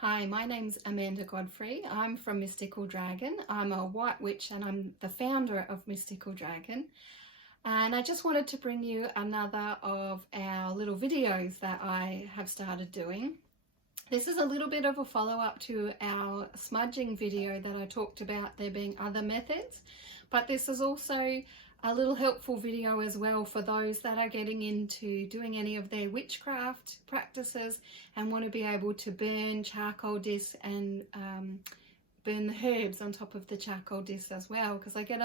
Hi, my name's Amanda Godfrey. I'm from Mystical Dragon. I'm a white witch and I'm the founder of Mystical Dragon. And I just wanted to bring you another of our little videos that I have started doing. This is a little bit of a follow-up to our smudging video that I talked about there being other methods, but this is also a little helpful video as well for those that are getting into doing any of their witchcraft practices and want to be able to burn charcoal discs and burn the herbs on top of the charcoal discs as well, because I get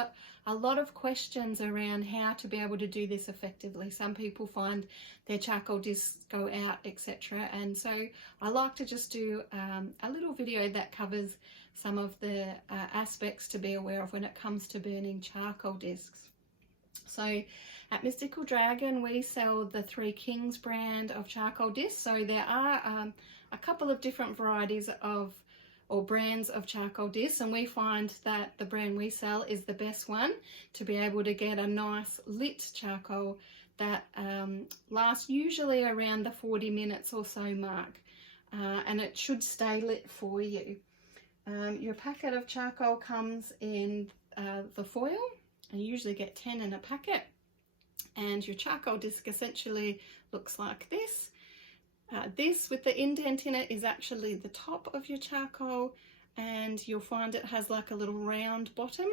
a lot of questions around how to be able to do this effectively. Some people find their charcoal discs go out, etc., and so I like to just do a little video that covers some of the aspects to be aware of when it comes to burning charcoal discs. So at Mystical Dragon we sell the Three Kings brand of charcoal discs. So there are a couple of different varieties of or brands of charcoal discs, and we find that the brand we sell is the best one to be able to get a nice lit charcoal that lasts usually around the 40 minutes or so mark, and it should stay lit for you. Your packet of charcoal comes in the foil, and you usually get 10 in a packet, and your charcoal disc essentially looks like this. This with the indent in it is actually the top of your charcoal, and you'll find it has like a little round bottom.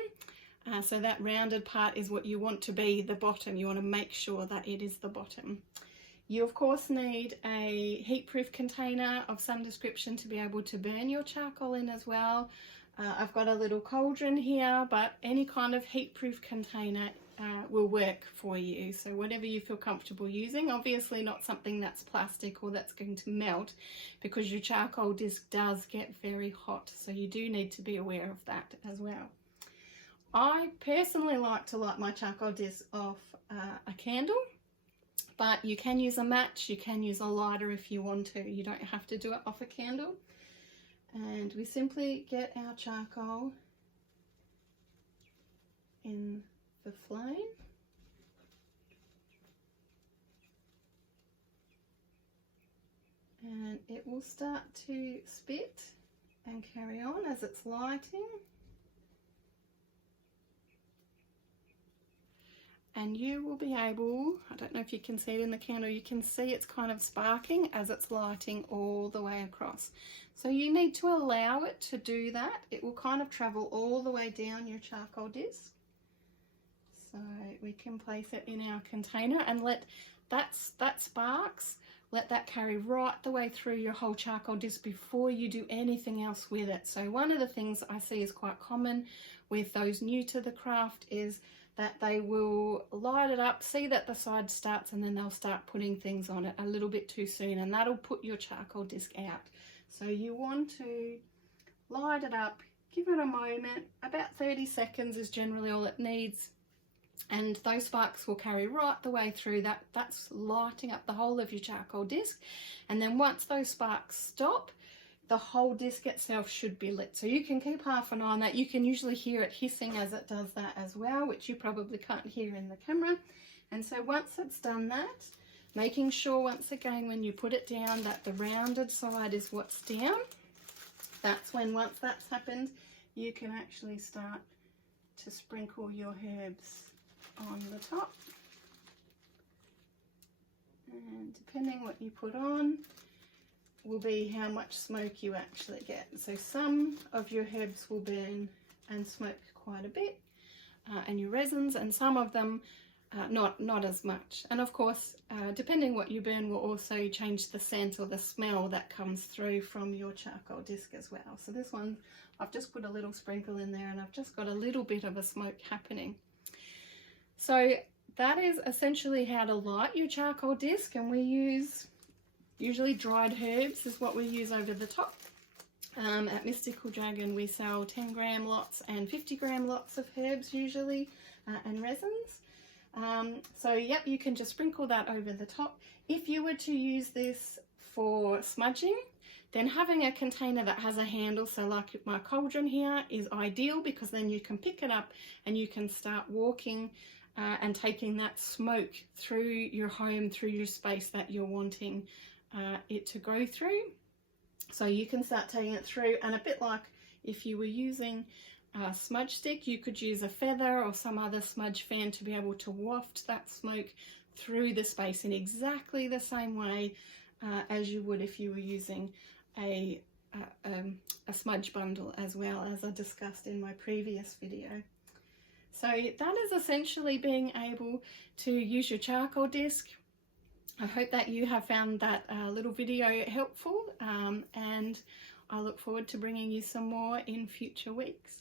So that rounded part is what you want to be the bottom. You want to make sure that it is the bottom. You of course need a heat-proof container of some description to be able to burn your charcoal in as well. I've got a little cauldron here, but any kind of heat-proof container will work for you. So whatever you feel comfortable using, obviously not something that's plastic or that's going to melt, because your charcoal disc does get very hot. So you do need to be aware of that as well. I personally like to light my charcoal disc off a candle, but you can use a match, you can use a lighter if you want to. You don't have to do it off a candle. And we simply get our charcoal in the flame, and it will start to spit and carry on as it's lighting. And you will be able, I don't know if you can see it in the candle, you can see it's kind of sparking as it's lighting all the way across. So you need to allow it to do that. It will kind of travel all the way down your charcoal disc. So we can place it in our container and let that sparks, let that carry right the way through your whole charcoal disc before you do anything else with it. So one of the things I see is quite common with those new to the craft is that they will light it up, see that the side starts, and then they'll start putting things on it a little bit too soon, and that'll put your charcoal disc out. So you want to light it up, give it a moment, about 30 seconds is generally all it needs, and those sparks will carry right the way through. That's lighting up the whole of your charcoal disc. And then once those sparks stop, the whole disc itself should be lit. So you can keep half an eye on that. You can usually hear it hissing as it does that as well, which you probably can't hear in the camera. And so once it's done that, making sure once again when you put it down that the rounded side is what's down. That's when, once that's happened, you can actually start to sprinkle your herbs on the top. And depending what you put on will be how much smoke you actually get. So some of your herbs will burn and smoke quite a bit, and your resins, and some of them not as much. And of course, depending what you burn will also change the scent or the smell that comes through from your charcoal disc as well. So this one, I've just put a little sprinkle in there and I've just got a little bit of a smoke happening. So that is essentially how to light your charcoal disc, and we use usually dried herbs is what we use over the top. At Mystical Dragon we sell 10-gram lots and 50-gram lots of herbs usually, and resins. So yep, you can just sprinkle that over the top. If you were to use this for smudging, then having a container that has a handle, so like my cauldron here, is ideal, because then you can pick it up and you can start walking and taking that smoke through your home, through your space that you're wanting it to go through. So you can start taking it through, and a bit like if you were using a smudge stick, you could use a feather or some other smudge fan to be able to waft that smoke through the space in exactly the same way as you would if you were using a smudge bundle, as well as I discussed in my previous video. So that is essentially being able to use your charcoal disc. I hope that you have found that little video helpful, and I look forward to bringing you some more in future weeks.